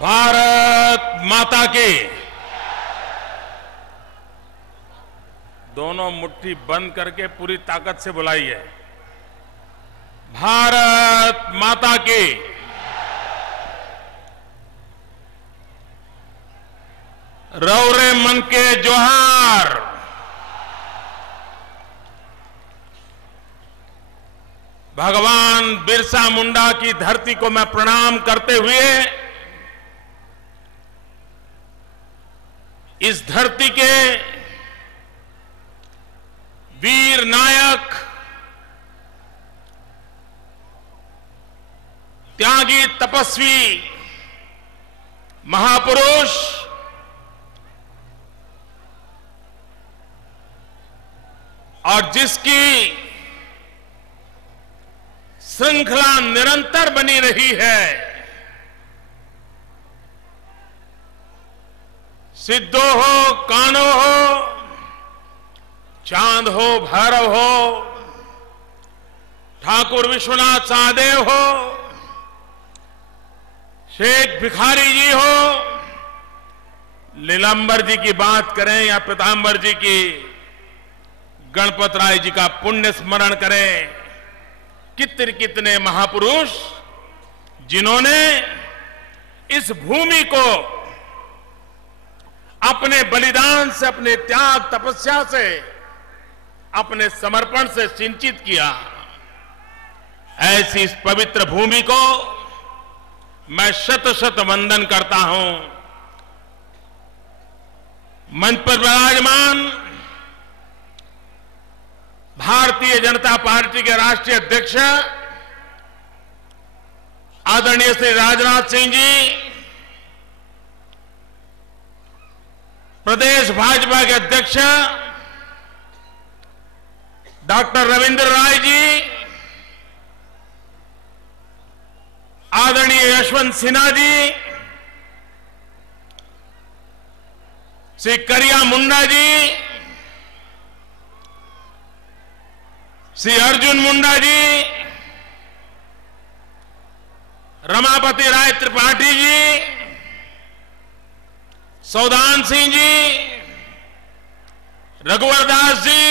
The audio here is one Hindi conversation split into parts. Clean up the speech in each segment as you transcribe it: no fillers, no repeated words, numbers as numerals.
भारत माता की। दोनों मुट्ठी बंद करके पूरी ताकत से बुलाइए। भारत माता की। रौरे मन के जोहार। भगवान बिरसा मुंडा की धरती को मैं प्रणाम करते हुए इस धरती के वीर नायक, त्यागी, तपस्वी, महापुरुष और जिसकी श्रृंखला निरंतर बनी रही है, सिद्धो हो, कान्हो हो, चांद हो, भैरव हो, ठाकुर विश्वनाथ सहदेव हो, शेख भिखारी जी हो, नीलांबर जी की बात करें या पीतांबर जी की, गणपत राय जी का पुण्य स्मरण करें, कितने कितने महापुरुष जिन्होंने इस भूमि को अपने बलिदान से, अपने त्याग तपस्या से, अपने समर्पण से सिंचित किया। ऐसी इस पवित्र भूमि को मैं शत शत वंदन करता हूं। मंच पर विराजमान भारतीय जनता पार्टी के राष्ट्रीय अध्यक्ष आदरणीय श्री राजनाथ सिंह जी, प्रदेश भाजपा के अध्यक्ष डॉक्टर रविंद्र राय जी, आदरणीय यशवंत सिन्हा जी, श्री करिया मुंडा जी, श्री अर्जुन मुंडा जी, रमापति राय त्रिपाठी जी, सौदान सिंह जी, रघुवर दास जी,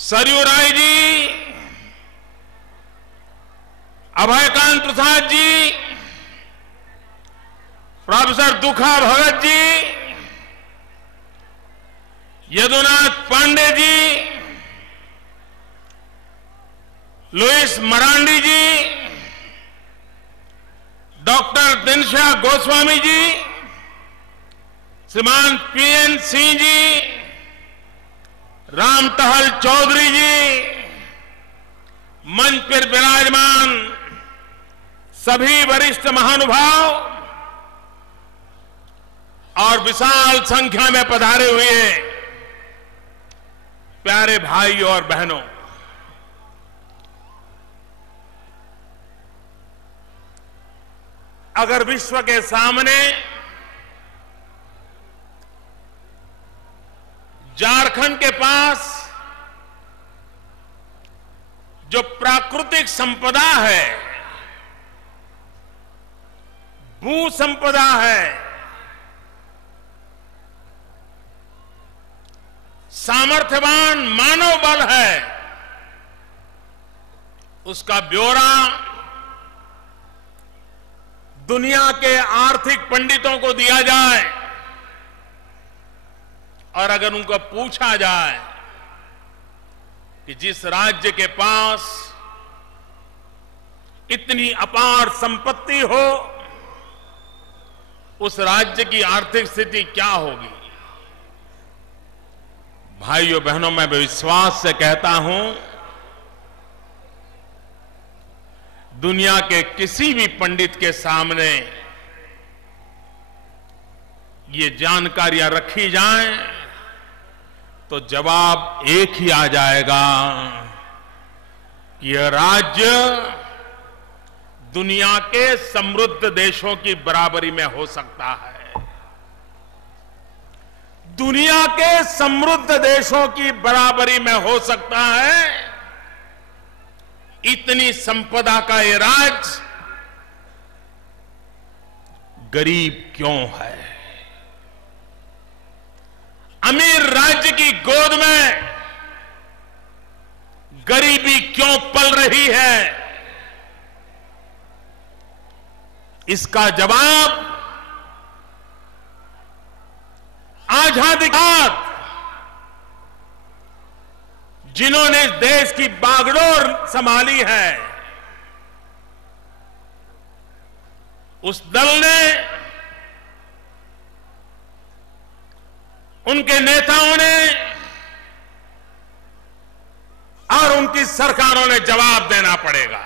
सरयू राय जी, अभयकांत प्रसाद जी, प्रोफेसर दुखा भगत जी, यदुनाथ पांडे जी, लुइस मरांडी जी, डॉक्टर दिनशा गोस्वामी जी, श्रीमान पीएन सिंह जी, राम टहल चौधरी जी, मंच पर विराजमान सभी वरिष्ठ महानुभाव और विशाल संख्या में पधारे हुए प्यारे भाई और बहनों, अगर विश्व के सामने झारखंड के पास जो प्राकृतिक संपदा है, भू संपदा है, सामर्थ्यवान मानव बल है, उसका ब्यौरा दुनिया के आर्थिक पंडितों को दिया जाए और अगर उनको पूछा जाए कि जिस राज्य के पास इतनी अपार संपत्ति हो, उस राज्य की आर्थिक स्थिति क्या होगी, भाइयों बहनों, मैं विश्वास से कहता हूं, दुनिया के किसी भी पंडित के सामने ये जानकारियां रखी जाएं तो जवाब एक ही आ जाएगा कि यह राज्य दुनिया के समृद्ध देशों की बराबरी में हो सकता है। दुनिया के समृद्ध देशों की बराबरी में हो सकता है। इतनी संपदा का ये राज्य गरीब क्यों है? अमीर राज्य की गोद में गरीबी क्यों पल रही है? इसका जवाब आजादी के बाद जिन्होंने इस देश की बागडोर संभाली है, उस दल ने, उनके नेताओं ने और उनकी सरकारों ने जवाब देना पड़ेगा।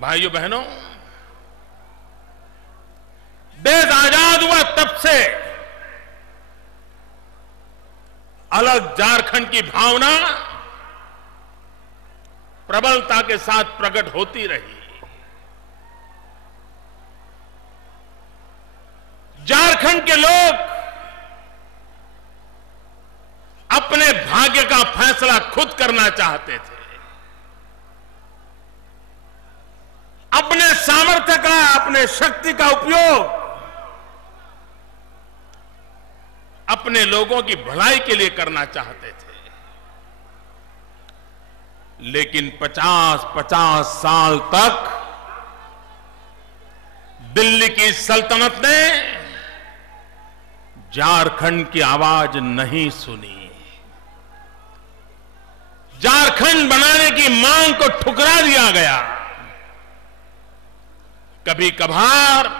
भाइयों बहनों, देश आजाद हुआ तब से अलग झारखंड की भावना प्रबलता के साथ प्रकट होती रही। झारखंड के लोग अपने भाग्य का फैसला खुद करना चाहते थे। अपने सामर्थ्य का, अपने शक्ति का उपयोग अपने लोगों की भलाई के लिए करना चाहते थे। लेकिन 50 साल तक दिल्ली की सल्तनत ने झारखंड की आवाज नहीं सुनी। झारखंड बनाने की मांग को ठुकरा दिया गया। कभी कभार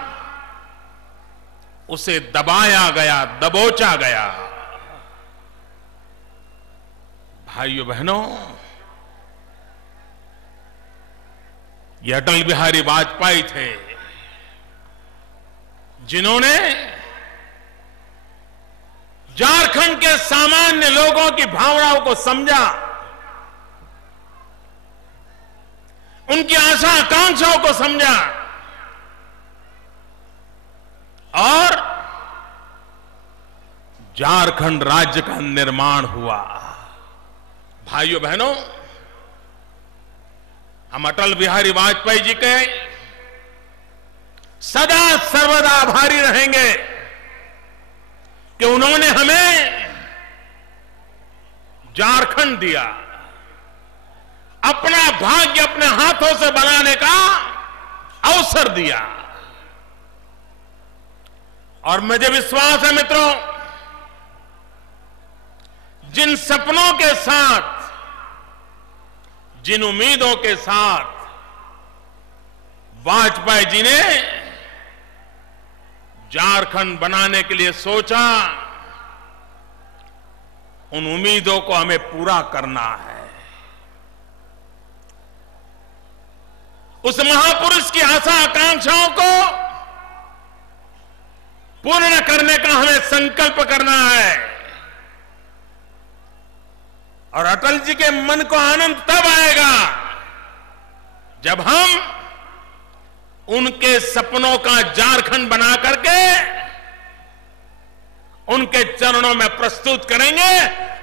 उसे दबाया गया, दबोचा गया। भाइयों बहनों, ये अटल बिहारी वाजपेयी थे जिन्होंने झारखंड के सामान्य लोगों की भावनाओं को समझा, उनकी आशा आकांक्षाओं को समझा और झारखंड राज्य का निर्माण हुआ। भाइयों बहनों, हम अटल बिहारी वाजपेयी जी के सदा सर्वदा आभारी रहेंगे कि उन्होंने हमें झारखंड दिया, अपना भाग्य अपने हाथों से बनाने का अवसर दिया। और मुझे विश्वास है मित्रों, जिन सपनों के साथ, जिन उम्मीदों के साथ वाजपेयी जी ने झारखंड बनाने के लिए सोचा, उन उम्मीदों को हमें पूरा करना है। उस महापुरुष की आशा आकांक्षाओं को पूर्ण करने का हमें संकल्प करना है। और अटल जी के मन को आनंद तब आएगा जब हम उनके सपनों का झारखंड बना करके उनके चरणों में प्रस्तुत करेंगे,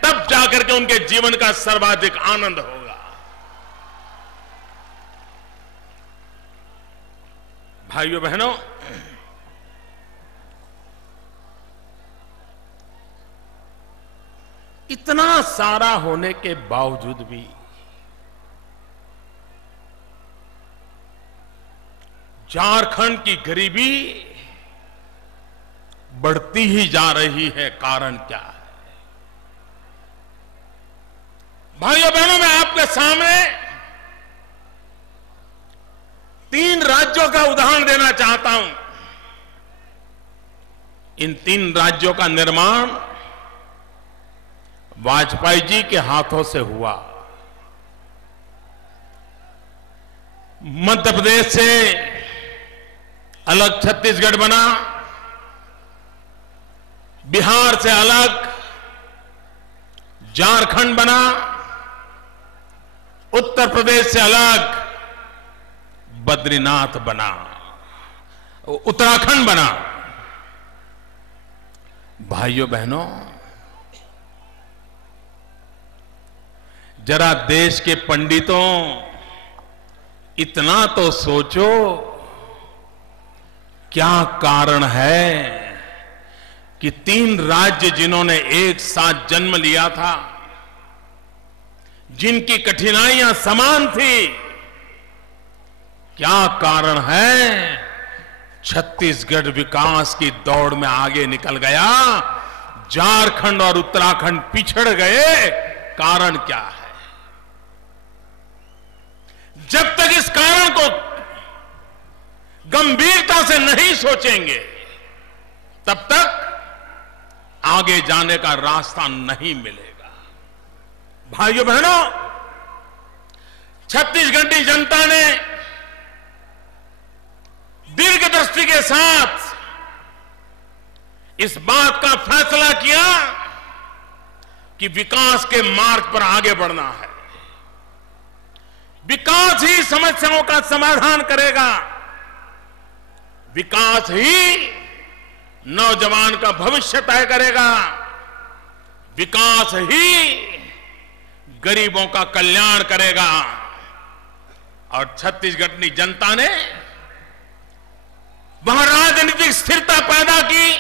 तब जाकर के उनके जीवन का सर्वाधिक आनंद होगा। भाइयों बहनों, इतना सारा होने के बावजूद भी झारखंड की गरीबी बढ़ती ही जा रही है। कारण क्या है? भाइयों बहनों, मैं आपके सामने 3 राज्यों का उदाहरण देना चाहता हूं। इन 3 राज्यों का निर्माण वाजपेयी जी के हाथों से हुआ। मध्य प्रदेश से अलग छत्तीसगढ़ बना, बिहार से अलग झारखंड बना, उत्तर प्रदेश से अलग बद्रीनाथ बना, उत्तराखंड बना। भाइयों बहनों, जरा देश के पंडितों, इतना तो सोचो क्या कारण है कि 3 राज्य जिन्होंने एक साथ जन्म लिया था, जिनकी कठिनाइयां समान थी, क्या कारण है छत्तीसगढ़ विकास की दौड़ में आगे निकल गया, झारखंड और उत्तराखंड पिछड़ गए? कारण क्या है? जब तक इस कारण को गंभीरता से नहीं सोचेंगे, तब तक आगे जाने का रास्ता नहीं मिलेगा। भाइयों बहनों, छत्तीसगढ़ की जनता ने दीर्घदृष्टि के साथ इस बात का फैसला किया कि विकास के मार्ग पर आगे बढ़ना है। विकास ही समस्याओं का समाधान करेगा, विकास ही नौजवान का भविष्य तय करेगा, विकास ही गरीबों का कल्याण करेगा। और छत्तीसगढ़ की जनता ने वहां राजनीतिक स्थिरता पैदा की,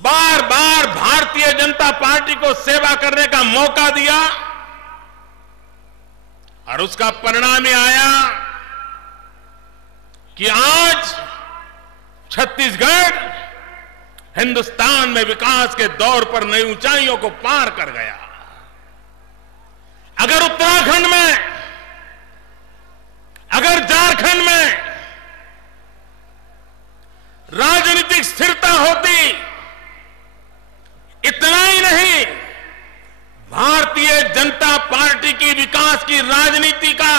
बार बार भारतीय जनता पार्टी को सेवा करने का मौका दिया, और उसका परिणाम यह आया कि आज छत्तीसगढ़ हिंदुस्तान में विकास के दौर पर नई ऊंचाइयों को पार कर गया। अगर उत्तराखंड में, अगर झारखंड में राजनीतिक स्थिरता होती, इतना ही नहीं, भारतीय जनता पार्टी की विकास की राजनीति का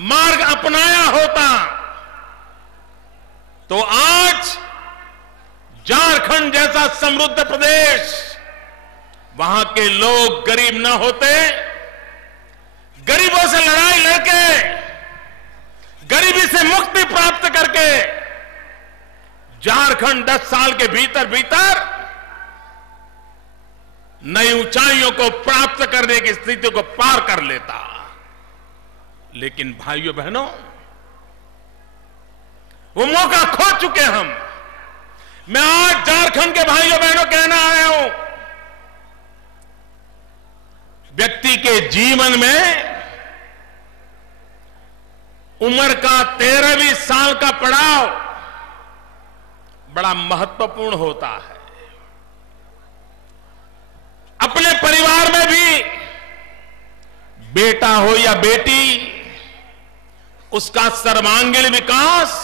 मार्ग अपनाया होता, तो आज झारखंड जैसा समृद्ध प्रदेश, वहां के लोग गरीब न होते, गरीबों से लड़ाई लड़के, गरीबी से मुक्ति प्राप्त करके झारखंड 10 साल के भीतर भीतर नई ऊंचाइयों को प्राप्त करने की स्थिति को पार कर लेता। लेकिन भाइयों बहनों, वो मौका खो चुके हम। मैं आज झारखंड के भाइयों बहनों कहना आया हूं, व्यक्ति के जीवन में उम्र का 13वीं साल का पड़ाव बड़ा महत्वपूर्ण होता है। अपने परिवार में भी बेटा हो या बेटी, उसका सर्वांगीण विकास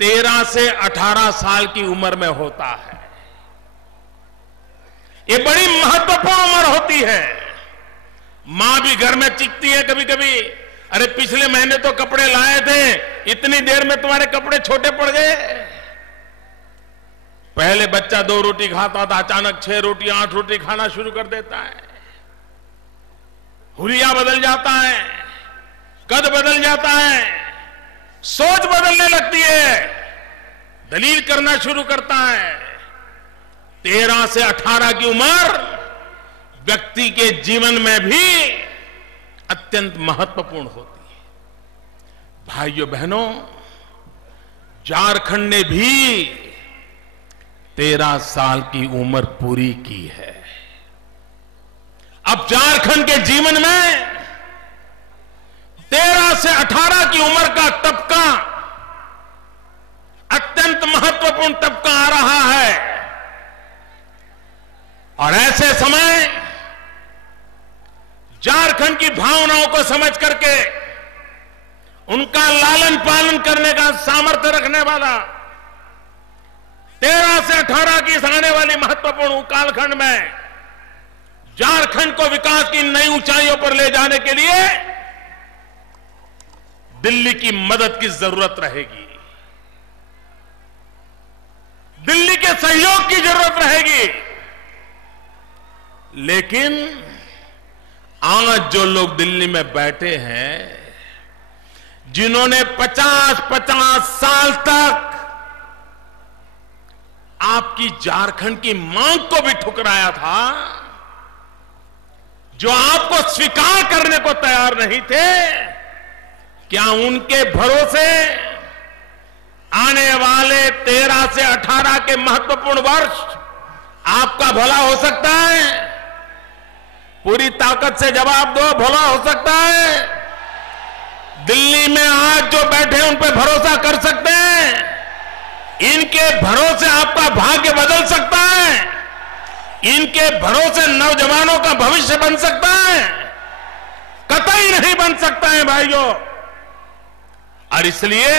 13 से 18 साल की उम्र में होता है। ये बड़ी महत्वपूर्ण उम्र होती है। मां भी घर में चिखती है कभी कभी, अरे पिछले महीने तो कपड़े लाए थे, इतनी देर में तुम्हारे कपड़े छोटे पड़ गए। पहले बच्चा 2 रोटी खाता था, अचानक 6 रोटी 8 रोटी खाना शुरू कर देता है। हुलिया बदल जाता है, कद बदल जाता है, सोच बदलने लगती है, दलील करना शुरू करता है। 13 से 18 की उम्र व्यक्ति के जीवन में भी अत्यंत महत्वपूर्ण होती है। भाइयों बहनों, झारखंड ने भी 13 साल की उम्र पूरी की है। अब झारखंड के जीवन में 13 से 18 की उम्र का तबका अत्यंत महत्वपूर्ण तबका आ रहा है। और ऐसे समय झारखंड की भावनाओं को समझ करके उनका लालन पालन करने का सामर्थ्य रखने वाला 13 से 18 की आने वाली महत्वपूर्ण कालखंड में झारखंड को विकास की नई ऊंचाइयों पर ले जाने के लिए दिल्ली की मदद की जरूरत रहेगी, दिल्ली के सहयोग की जरूरत रहेगी। लेकिन आज जो लोग दिल्ली में बैठे हैं, जिन्होंने 50-50 साल तक आपकी झारखंड की मांग को भी ठुकराया था, जो आपको स्वीकार करने को तैयार नहीं थे, क्या उनके भरोसे आने वाले 13 से 18 के महत्वपूर्ण वर्ष आपका भला हो सकता है। पूरी ताकत से जवाब दो, भला हो सकता है। दिल्ली में आज जो बैठे उन पर भरोसा कर सकते हैं। इनके भरोसे आपका भाग्य बदल सकता है। इनके भरोसे नौजवानों का भविष्य बन सकता है, कतई नहीं बन सकता है भाइयों। और इसलिए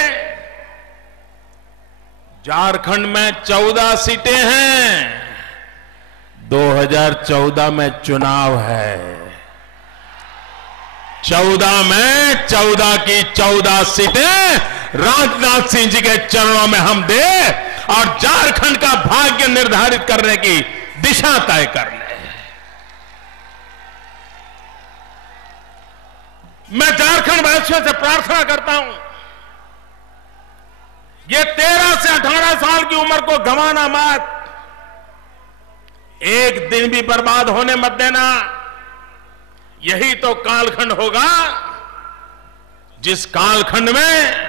झारखंड में 14 सीटें हैं। 2014 में चुनाव है। 14 में 14 की 14 सीटें राजनाथ सिंह जी के चरणों में हम दे और झारखंड का भाग्य निर्धारित करने की दिशा तय कर ले। मैं झारखंड वासियों से प्रार्थना करता हूं, ये 13 से 18 साल की उम्र को गंवाना मत। एक दिन भी बर्बाद होने मत देना। यही तो कालखंड होगा जिस कालखंड में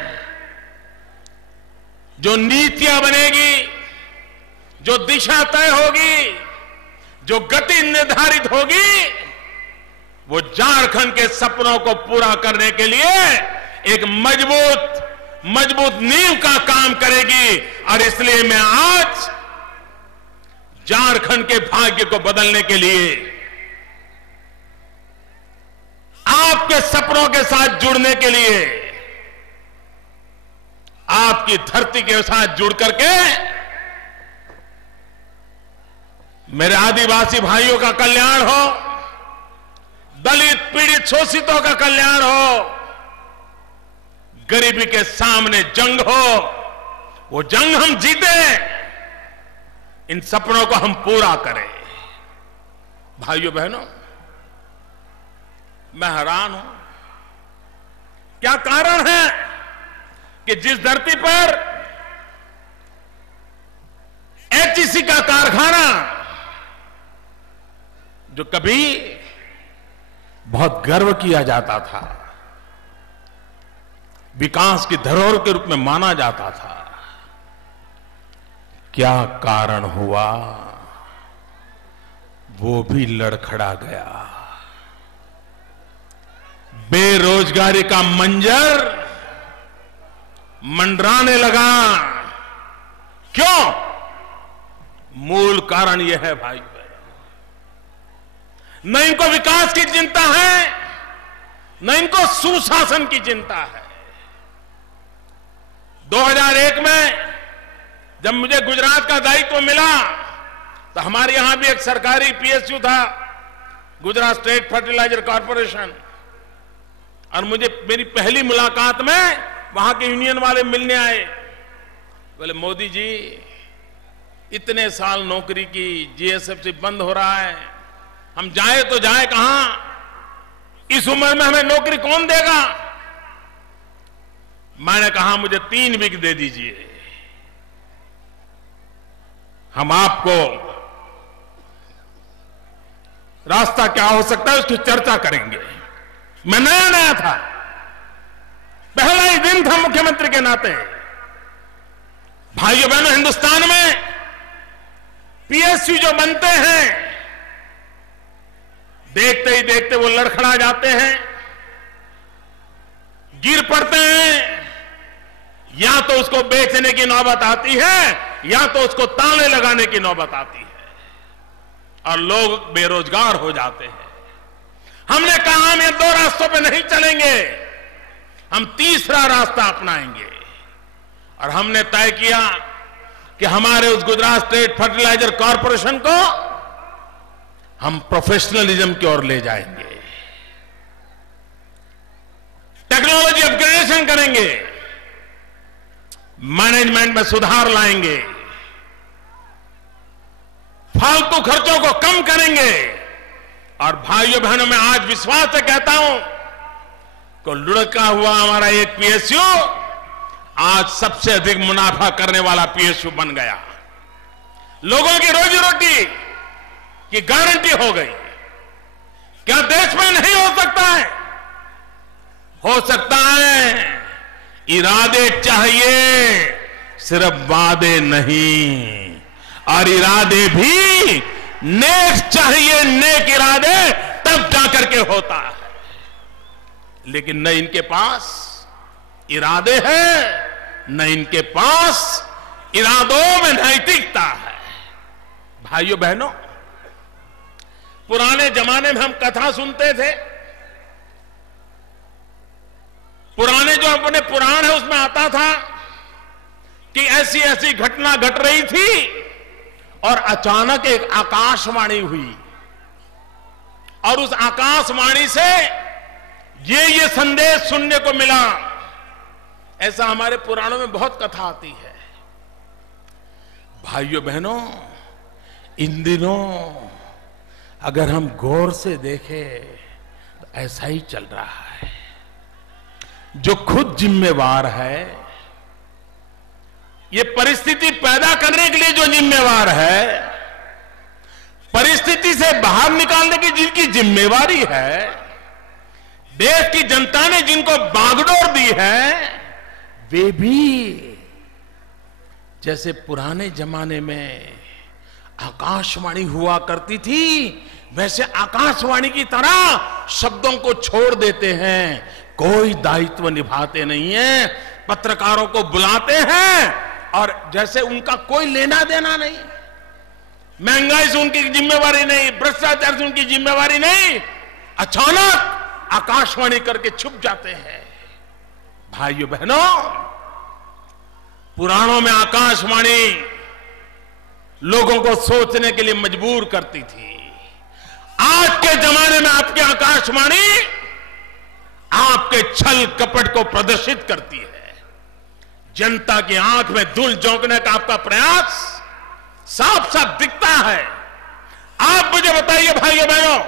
जो नीतियां बनेगी, जो दिशा तय होगी, जो गति निर्धारित होगी, वो झारखंड के सपनों को पूरा करने के लिए एक मजबूत नींव का काम करेगी। और इसलिए मैं आज झारखंड के भाग्य को बदलने के लिए, आपके सपनों के साथ जुड़ने के लिए, आपकी धरती के साथ जुड़ करके मेरे आदिवासी भाइयों का कल्याण हो, दलित पीड़ित शोषितों का कल्याण हो, गरीबी के सामने जंग हो, वो जंग हम जीते, इन सपनों को हम पूरा करें। भाइयों बहनों, मैं हैरान हूं, क्या कारण है कि जिस धरती पर एचईसी का कारखाना, जो कभी बहुत गर्व किया जाता था, विकास की धरोहर के रूप में माना जाता था, क्या कारण हुआ, वो भी लड़खड़ा गया। बेरोजगारी का मंजर मंडराने लगा। क्यों? मूल कारण यह है भाई, न इनको विकास की चिंता है, न इनको सुशासन की चिंता है। 2001 में जब मुझे गुजरात का दायित्व मिला तो हमारे यहां भी एक सरकारी पीएसयू था, गुजरात स्टेट फर्टिलाइजर कॉर्पोरेशन। और मुझे मेरी पहली मुलाकात में वहां के यूनियन वाले मिलने आए। बोले, मोदी जी इतने साल नौकरी की, जीएसएफसी बंद हो रहा है, हम जाए तो जाए कहां, इस उम्र में हमें नौकरी कौन देगा। मैंने कहा मुझे 3 वीक दे दीजिए, हम आपको रास्ता क्या हो सकता है उसकी चर्चा करेंगे। मैं नया था, पहला ही दिन था मुख्यमंत्री के नाते। भाइयों बहनों, हिंदुस्तान में पीएसयू जो बनते हैं, देखते ही देखते वो लड़खड़ा जाते हैं, गिर पड़ते हैं। या तो उसको बेचने की नौबत आती है, या तो उसको ताले लगाने की नौबत आती है और लोग बेरोजगार हो जाते हैं। हमने कहा हम ये 2 रास्तों पे नहीं चलेंगे, हम तीसरा रास्ता अपनाएंगे। और हमने तय किया कि हमारे उस गुजरात स्टेट फर्टिलाइजर कॉर्पोरेशन को हम प्रोफेशनलिज्म की ओर ले जाएंगे, टेक्नोलॉजी अपग्रेडेशन करेंगे, मैनेजमेंट में सुधार लाएंगे, फालतू खर्चों को कम करेंगे। और भाइयों बहनों, मैं आज विश्वास से कहता हूं कि लुढ़का हुआ हमारा एक पीएसयू आज सबसे अधिक मुनाफा करने वाला पीएसयू बन गया। लोगों की रोजी रोटी की गारंटी हो गई। क्या देश में नहीं हो सकता है? हो सकता है। इरादे चाहिए, सिर्फ वादे नहीं और इरादे भी नेक चाहिए, नेक इरादे तब जाकर के होता है। लेकिन न इनके पास इरादे हैं, न इनके पास इरादों में नैतिकता है। भाइयों बहनों, पुराने जमाने में हम कथा सुनते थे। पुराने जो अपने पुराण है उसमें आता था कि ऐसी ऐसी घटना घट रही थी और अचानक एक आकाशवाणी हुई और उस आकाशवाणी से ये संदेश सुनने को मिला। ऐसा हमारे पुराणों में बहुत कथा आती है। भाइयों बहनों, इन दिनों अगर हम गौर से देखें तो ऐसा ही चल रहा है। जो खुद जिम्मेवार है, ये परिस्थिति पैदा करने के लिए जो जिम्मेवार है, परिस्थिति से बाहर निकालने की जिनकी जिम्मेवारी है, देश की जनता ने जिनको बागडोर दी है, वे भी जैसे पुराने जमाने में आकाशवाणी हुआ करती थी वैसे आकाशवाणी की तरह शब्दों को छोड़ देते हैं, कोई दायित्व निभाते नहीं है, पत्रकारों को बुलाते हैं और जैसे उनका कोई लेना देना नहीं, महंगाई से उनकी जिम्मेवारी नहीं, भ्रष्टाचार से उनकी जिम्मेवारी नहीं, अचानक आकाशवाणी करके छुप जाते हैं। भाइयों बहनों, पुराणों में आकाशवाणी लोगों को सोचने के लिए मजबूर करती थी। आज के जमाने में आपकी आकाशवाणी आपके छल कपट को प्रदर्शित करती है। जनता की आंख में धूल झोंकने का आपका प्रयास साफ साफ दिखता है। आप मुझे बताइए भाइयों बहनों,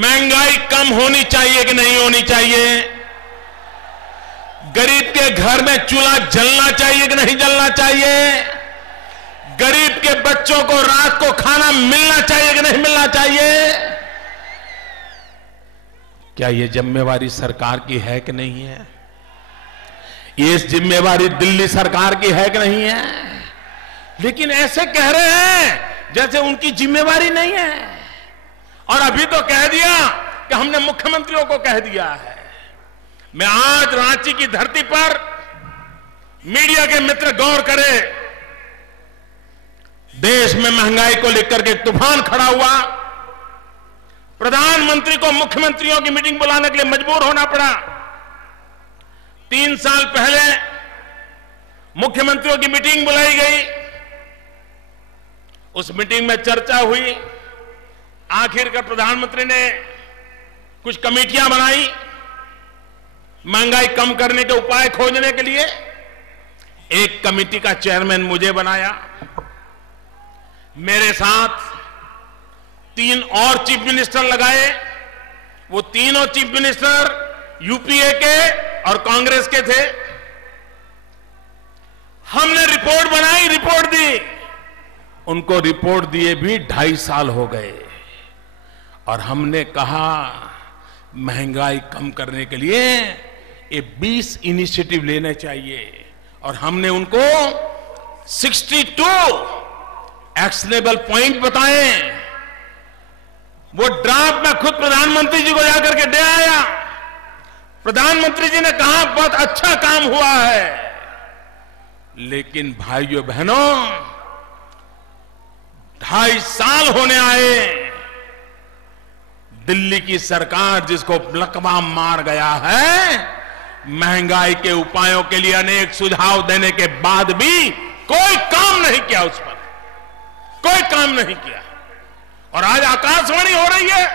महंगाई कम होनी चाहिए कि नहीं होनी चाहिए? गरीब के घर में चूल्हा जलना चाहिए कि नहीं जलना चाहिए? गरीब के बच्चों को रात को खाना मिलना चाहिए कि नहीं मिलना चाहिए? क्या ये जिम्मेवारी सरकार की है कि नहीं है? ये जिम्मेवारी दिल्ली सरकार की है कि नहीं है? लेकिन ऐसे कह रहे हैं जैसे उनकी जिम्मेवारी नहीं है। और अभी तो कह दिया कि हमने मुख्यमंत्रियों को कह दिया है। मैं आज रांची की धरती पर, मीडिया के मित्र गौर करें, देश में महंगाई को लेकर के तूफान खड़ा हुआ, प्रधानमंत्री को मुख्यमंत्रियों की मीटिंग बुलाने के लिए मजबूर होना पड़ा। 3 साल पहले मुख्यमंत्रियों की मीटिंग बुलाई गई, उस मीटिंग में चर्चा हुई, आखिरकार प्रधानमंत्री ने कुछ कमेटियां बनाई महंगाई कम करने के उपाय खोजने के लिए। एक कमेटी का चेयरमैन मुझे बनाया, मेरे साथ 3 और चीफ मिनिस्टर लगाए। वो तीनों चीफ मिनिस्टर यूपीए के और कांग्रेस के थे। हमने रिपोर्ट बनाई, रिपोर्ट दी। उनको रिपोर्ट दिए भी 2.5 साल हो गए और हमने कहा महंगाई कम करने के लिए ये 20 इनिशिएटिव लेने चाहिए और हमने उनको 62 एक्शनेबल पॉइंट बताए। वो ड्राफ्ट में खुद प्रधानमंत्री जी को जाकर के दे आया। प्रधानमंत्री जी ने कहा बहुत अच्छा काम हुआ है। लेकिन भाइयों बहनों, 2.5 साल होने आए, दिल्ली की सरकार जिसको लकवा मार गया है, महंगाई के उपायों के लिए अनेक सुझाव देने के बाद भी कोई काम नहीं किया, उस पर कोई काम नहीं किया। और आज आकाशवाणी हो रही है,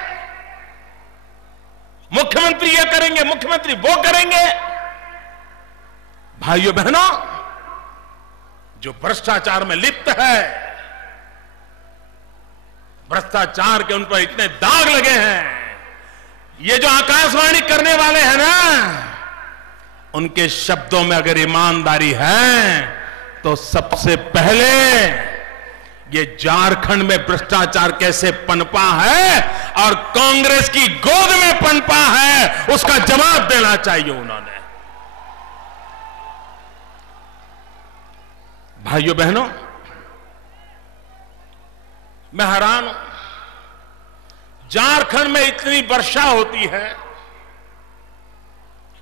मुख्यमंत्री ये करेंगे, मुख्यमंत्री वो करेंगे। भाइयों बहनों, जो भ्रष्टाचार में लिप्त है, भ्रष्टाचार के उन पर इतने दाग लगे हैं, ये जो आकाशवाणी करने वाले हैं ना, उनके शब्दों में अगर ईमानदारी है तो सबसे पहले ये झारखंड में भ्रष्टाचार कैसे पनपा है और कांग्रेस की गोद में पनपा है, उसका जवाब देना चाहिए उन्होंने। भाइयों बहनों, मैं हैरान हूं, झारखंड में इतनी वर्षा होती है,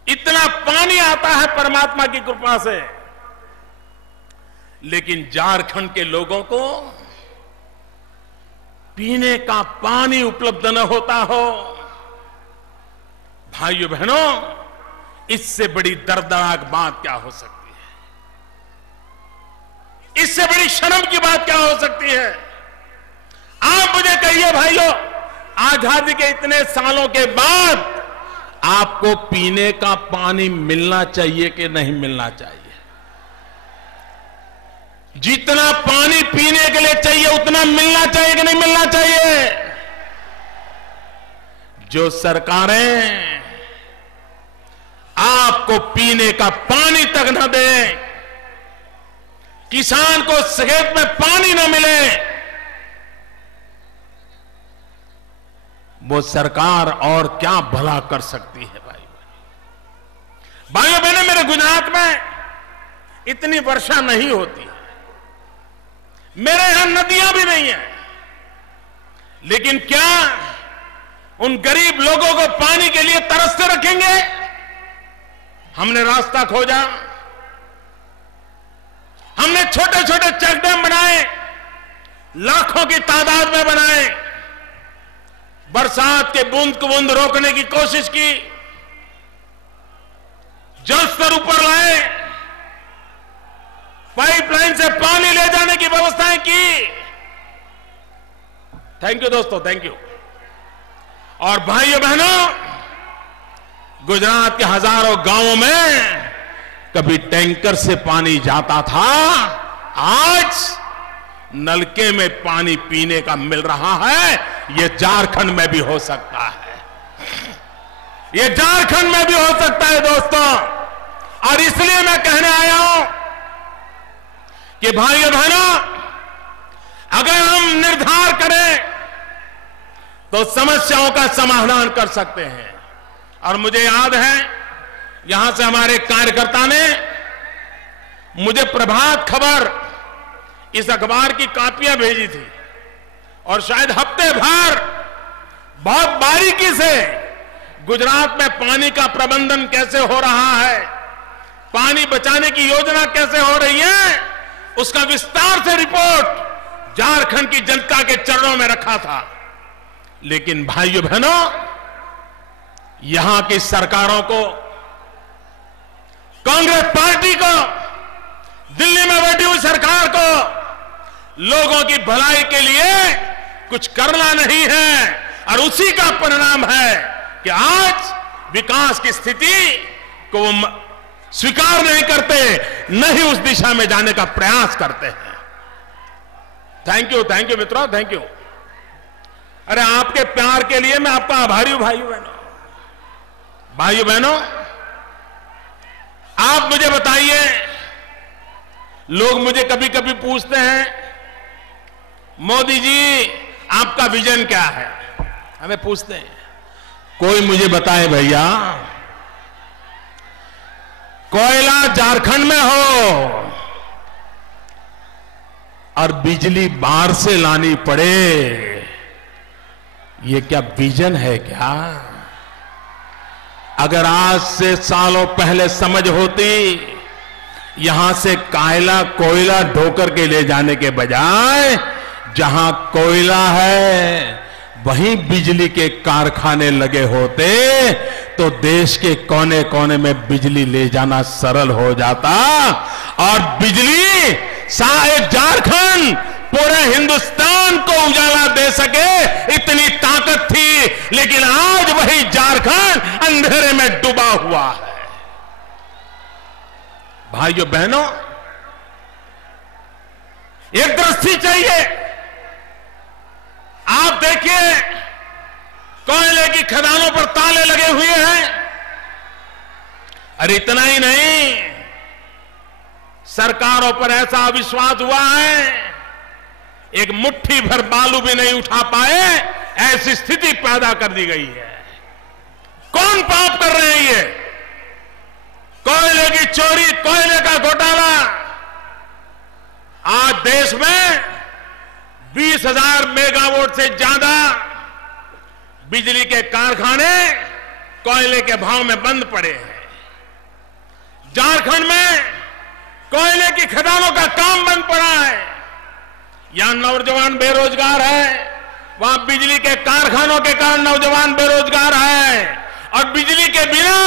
इतना पानी आता है परमात्मा की कृपा से, लेकिन झारखंड के लोगों को पीने का पानी उपलब्ध न होता हो। भाइयों बहनों, इससे बड़ी दर्दनाक बात क्या हो सकती है? इससे बड़ी शर्म की बात क्या हो सकती है? आप मुझे कहिए भाइयों, आजादी के इतने सालों के बाद आपको पीने का पानी मिलना चाहिए कि नहीं मिलना चाहिए? जितना पानी पीने के लिए चाहिए उतना मिलना चाहिए कि नहीं मिलना चाहिए? जो सरकारें आपको पीने का पानी तक न दे, किसान को खेत में पानी न मिले, वो सरकार और क्या भला कर सकती है? भाइयों बहनों, मेरे गुजरात में इतनी वर्षा नहीं होती, मेरे यहां नदियां भी नहीं है, लेकिन क्या उन गरीब लोगों को पानी के लिए तरसते रखेंगे? हमने रास्ता खोजा, हमने छोटे छोटे चेक डैम बनाए, लाखों की तादाद में बनाए, बरसात के बूंद को बूंद रोकने की कोशिश की, जल स्तर ऊपर लाए, पाइपलाइन से पानी ले जाने की व्यवस्थाएं की। थैंक यू दोस्तों, थैंक यू। और भाइयों बहनों, गुजरात के हजारों गांवों में कभी टैंकर से पानी जाता था, आज नलके में पानी पीने का मिल रहा है। ये झारखंड में भी हो सकता है, ये झारखंड में भी हो सकता है दोस्तों। और इसलिए मैं कहने आया हूं कि भाइयों बहनों, अगर हम निर्धार करें तो समस्याओं का समाधान कर सकते हैं। और मुझे याद है, यहां से हमारे कार्यकर्ता ने मुझे प्रभात खबर इस अखबार की कॉपियां भेजी थी, और शायद हफ्ते भर बहुत बारीकी से गुजरात में पानी का प्रबंधन कैसे हो रहा है, पानी बचाने की योजना कैसे हो रही है, उसका विस्तार से रिपोर्ट झारखंड की जनता के चरणों में रखा था। लेकिन भाइयों बहनों, यहां की सरकारों को, कांग्रेस पार्टी को, दिल्ली में बैठी हुई सरकार को लोगों की भलाई के लिए कुछ करना नहीं है, और उसी का परिणाम है कि आज विकास की स्थिति को वो स्वीकार नहीं करते, न ही उस दिशा में जाने का प्रयास करते हैं। थैंक यू मित्रों, थैंक यू। अरे आपके प्यार के लिए मैं आपका आभारी हूं भाइयों बहनों। भाइयों बहनों, आप मुझे बताइए, लोग मुझे कभी कभी पूछते हैं, मोदी जी आपका विजन क्या है? हमें पूछते हैं। कोई मुझे बताए भैया, कोयला झारखंड में हो और बिजली बाहर से लानी पड़े, ये क्या विजन है क्या? अगर आज से सालों पहले समझ होती, यहां से कोयला ढोकर के ले जाने के बजाय जहां कोयला है वहीं बिजली के कारखाने लगे होते, तो देश के कोने कोने में बिजली ले जाना सरल हो जाता, और बिजली शायद झारखंड पूरे हिंदुस्तान को उजाला दे सके, इतनी ताकत थी। लेकिन आज वही झारखंड अंधेरे में डूबा हुआ है। भाइयों बहनों, एक दृष्टि चाहिए। आप देखिए, कोयले की खदानों पर ताले लगे हुए हैं। अरे इतना ही नहीं, सरकारों पर ऐसा अविश्वास हुआ है, एक मुट्ठी भर बालू भी नहीं उठा पाए, ऐसी स्थिति पैदा कर दी गई है। कौन पाप कर रहे हैं ये? कोयले की चोरी, कोयले का घोटाला, देश में 20,000 मेगावाट से ज्यादा बिजली के कारखाने कोयले के भाव में बंद पड़े हैं। झारखंड में कोयले की खदानों का काम बंद पड़ा है। यहां नौजवान बेरोजगार है, वहां बिजली के कारखानों के कारण नौजवान बेरोजगार है और बिजली के बिना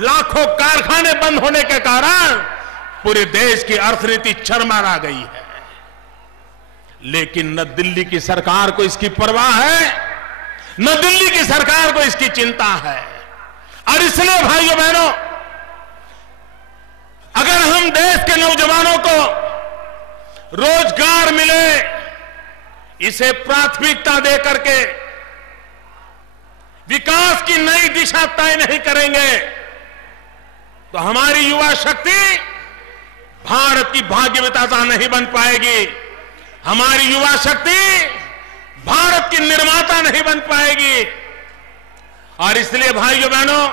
लाखों कारखाने बंद होने के कारण पूरे देश की अर्थनीति चरमरा गई है। लेकिन न दिल्ली की सरकार को इसकी परवाह है, न दिल्ली की सरकार को इसकी चिंता है। और इसलिए भाइयों बहनों, अगर हम देश के नौजवानों को रोजगार मिले, इसे प्राथमिकता देकर के विकास की नई दिशा तय नहीं करेंगे तो हमारी युवा शक्ति भारत की भाग्य विधाता नहीं बन पाएगी। हमारी युवा शक्ति भारत की निर्माता नहीं बन पाएगी। और इसलिए भाइयों बहनों,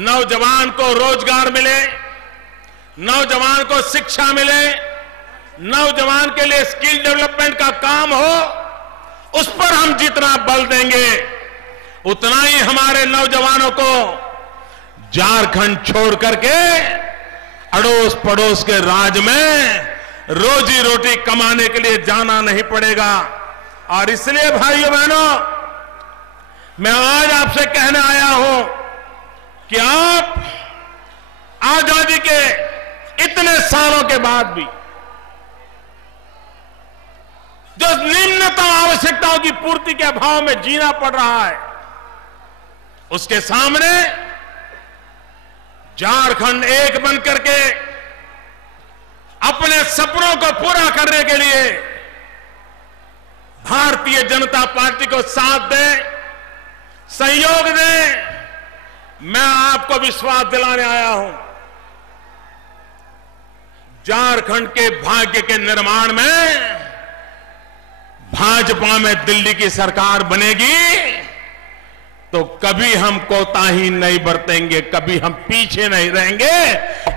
नौजवान को रोजगार मिले, नौजवान को शिक्षा मिले, नौजवान के लिए स्किल डेवलपमेंट का काम हो, उस पर हम जितना बल देंगे उतना ही हमारे नौजवानों को झारखंड छोड़ करके अड़ोस पड़ोस के राज्य में रोजी रोटी कमाने के लिए जाना नहीं पड़ेगा। और इसलिए भाइयों बहनों, मैं आज आपसे कहने आया हूं कि आप आजादी के इतने सालों के बाद भी जो निम्नतम आवश्यकताओं की पूर्ति के अभाव में जीना पड़ रहा है, उसके सामने झारखंड एक बनकर के अपने सपनों को पूरा करने के लिए भारतीय जनता पार्टी को साथ दे, सहयोग दे। मैं आपको विश्वास दिलाने आया हूं, झारखंड के भाग्य के निर्माण में भाजपा में दिल्ली की सरकार बनेगी तो कभी हम कोताही नहीं बरतेंगे, कभी हम पीछे नहीं रहेंगे।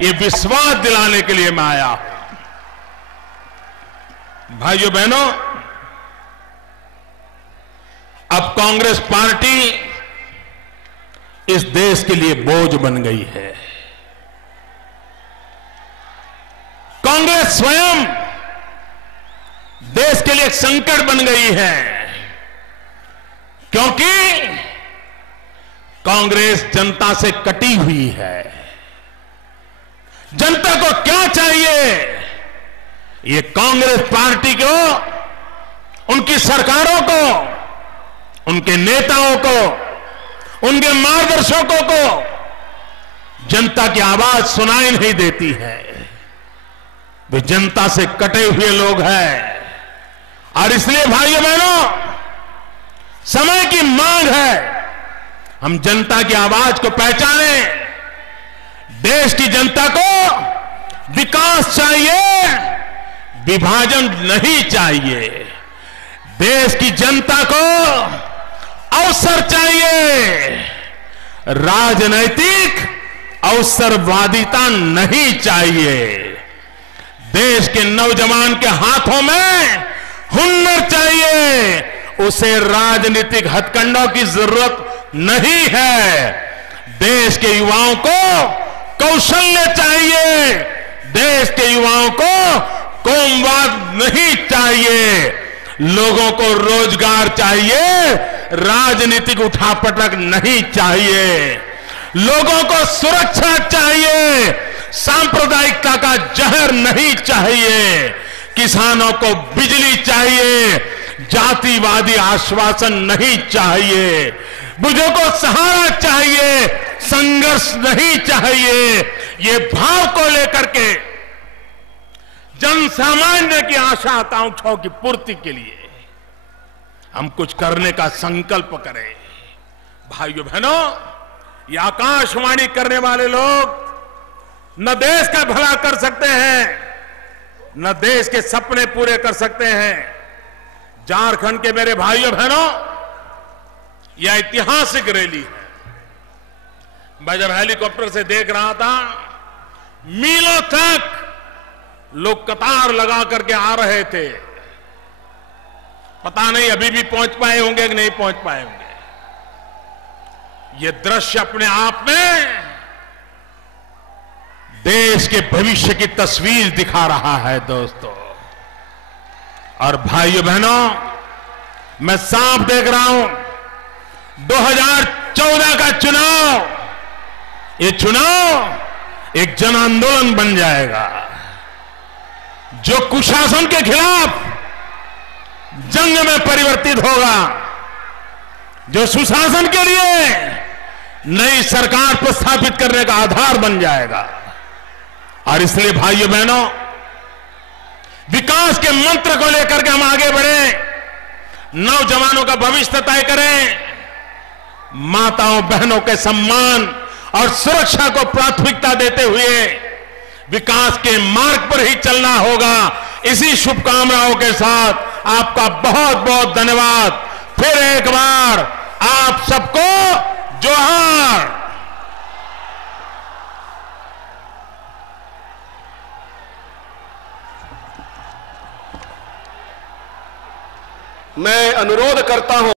ये विश्वास दिलाने के लिए मैं आया हूं। भाइयों बहनों, अब कांग्रेस पार्टी इस देश के लिए बोझ बन गई है। कांग्रेस स्वयं देश के लिए एक संकट बन गई है, क्योंकि कांग्रेस जनता से कटी हुई है। जनता को क्या चाहिए, ये कांग्रेस पार्टी को, उनकी सरकारों को, उनके नेताओं को, उनके मार्गदर्शकों को जनता की आवाज सुनाई नहीं देती है। वे जनता से कटे हुए लोग हैं। और इसलिए भाइयों बहनों, समय की मांग है हम जनता की आवाज को पहचाने। देश की जनता को विकास चाहिए, विभाजन नहीं चाहिए। देश की जनता को अवसर चाहिए, राजनैतिक अवसरवादिता नहीं चाहिए। देश के नौजवान के हाथों में हुनर चाहिए, उसे राजनीतिक हथकंडों की जरूरत नहीं है। देश के युवाओं को कौशल्य चाहिए, देश के युवाओं को कौमवाद नहीं चाहिए। लोगों को रोजगार चाहिए, राजनीतिक उठापटक नहीं चाहिए। लोगों को सुरक्षा चाहिए, सांप्रदायिकता का जहर नहीं चाहिए। किसानों को बिजली चाहिए, जातिवादी आश्वासन नहीं चाहिए। बुजुर्गों को सहारा चाहिए, संघर्ष नहीं चाहिए। ये भाव को लेकर के जन सामान्य की आशा आकांक्षाओं की पूर्ति के लिए हम कुछ करने का संकल्प करें। भाइयों बहनों, ये आकाशवाणी करने वाले लोग न देश का भला कर सकते हैं, न देश के सपने पूरे कर सकते हैं। झारखंड के मेरे भाइयों बहनों, यह ऐतिहासिक रैली है। मैं जब हेलीकॉप्टर से देख रहा था, मीलों तक लोग कतार लगा करके आ रहे थे। पता नहीं अभी भी पहुंच पाए होंगे कि नहीं पहुंच पाए होंगे। ये दृश्य अपने आप में देश के भविष्य की तस्वीर दिखा रहा है दोस्तों। और भाइयों बहनों, मैं साफ देख रहा हूं 2014 का चुनाव, ये चुनाव एक जन आंदोलन बन जाएगा जो कुशासन के खिलाफ जंग में परिवर्तित होगा, जो सुशासन के लिए नई सरकार को स्थापित करने का आधार बन जाएगा। और इसलिए भाइयों बहनों, विकास के मंत्र को लेकर के हम आगे बढ़े, नौजवानों का भविष्य तय करें, माताओं बहनों के सम्मान और सुरक्षा को प्राथमिकता देते हुए विकास के मार्ग पर ही चलना होगा। इसी शुभकामनाओं के साथ आपका बहुत बहुत धन्यवाद। फिर एक बार आप सबको जोहार। मैं अनुरोध करता हूं